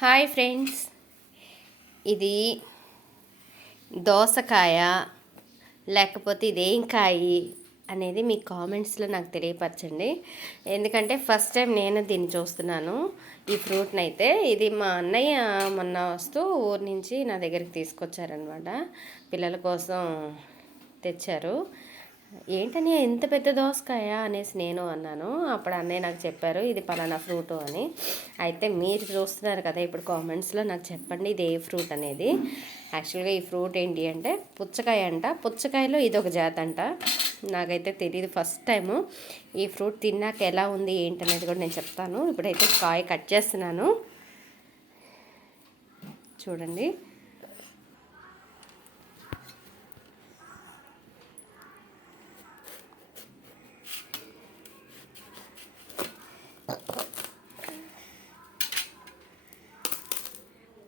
Hi friends, ఇది దోసకాయ లేకపోతే ఇదేం కాయి అనేది మీ కామెంట్స్లో నాకు తెలియపరచండి. ఎందుకంటే ఫస్ట్ టైం నేను దీన్ని చూస్తున్నాను, ఈ ఫ్రూట్ని. అయితే ఇది మా అన్నయ్య మొన్న వస్తూ ఊరి నుంచి నా దగ్గరికి తీసుకొచ్చారనమాట. పిల్లల కోసం తెచ్చారు. ఏంటని ఇంత పెద్ద దోసకాయ అనేసి నేను అన్నాను. అప్పుడు అన్నయ్య నాకు చెప్పారు ఇది పలానా ఫ్రూట్ అని. అయితే మీరు చూస్తున్నారు కదా, ఇప్పుడు కామెంట్స్లో నాకు చెప్పండి ఇది ఏ ఫ్రూట్ అనేది. యాక్చువల్గా ఈ ఫ్రూట్ ఏంటి అంటే పుచ్చకాయ అంట. పుచ్చకాయలో ఇది ఒక జాతి అంట. నాకైతే తెలియదు, ఫస్ట్ టైము. ఈ ఫ్రూట్ తిన్నాక ఎలా ఉంది ఏంటనేది కూడా నేను చెప్తాను. ఇప్పుడైతే కాయ కట్ చేస్తున్నాను, చూడండి.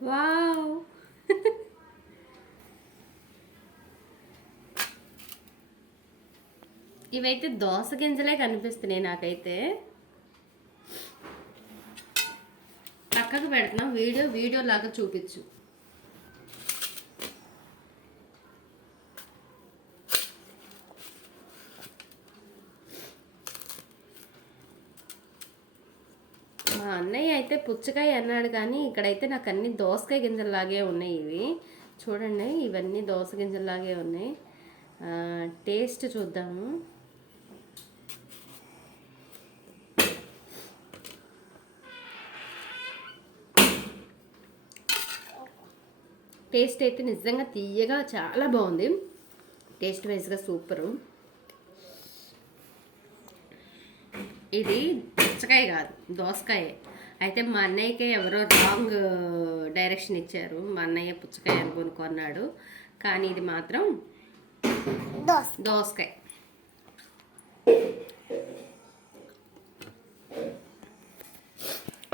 వావ్ ఇవైతే దోస గింజలే కనిపిస్తున్నాయి నాకైతే. పక్కకు పెడుతున్నా, వీడియో లాగా చూపించు. మా అన్నయ్య అయితే పుచ్చకాయ అన్నాడు, కానీ ఇక్కడైతే నాకు అన్ని దోసకాయ గింజల్లాగే ఉన్నాయి ఇవి. చూడండి, ఇవన్నీ దోస గింజల్లాగే ఉన్నాయి. టేస్ట్ చూద్దాము. టేస్ట్ అయితే నిజంగా తీయగా చాలా బాగుంది. టేస్ట్ వైజ్గా సూపరు. ఇది పుచ్చకాయ కాదు, దోసకాయ. అయితే మా అన్నయ్యకి ఎవరో రాంగ్ డైరెక్షన్ ఇచ్చారు. మా అన్నయ్య పుచ్చకాయ అనుకొని కొన్నాడు, కానీ ఇది మాత్రం దోసకాయ.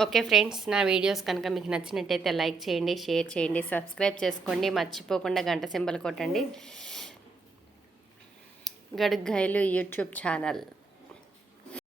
ఓకే ఫ్రెండ్స్, నా వీడియోస్ కనుక మీకు నచ్చినట్టయితే లైక్ చేయండి, షేర్ చేయండి, సబ్స్క్రైబ్ చేసుకోండి. మర్చిపోకుండా గంట సింబల్ కొట్టండి. గడుగ్గాయలు యూట్యూబ్ ఛానల్.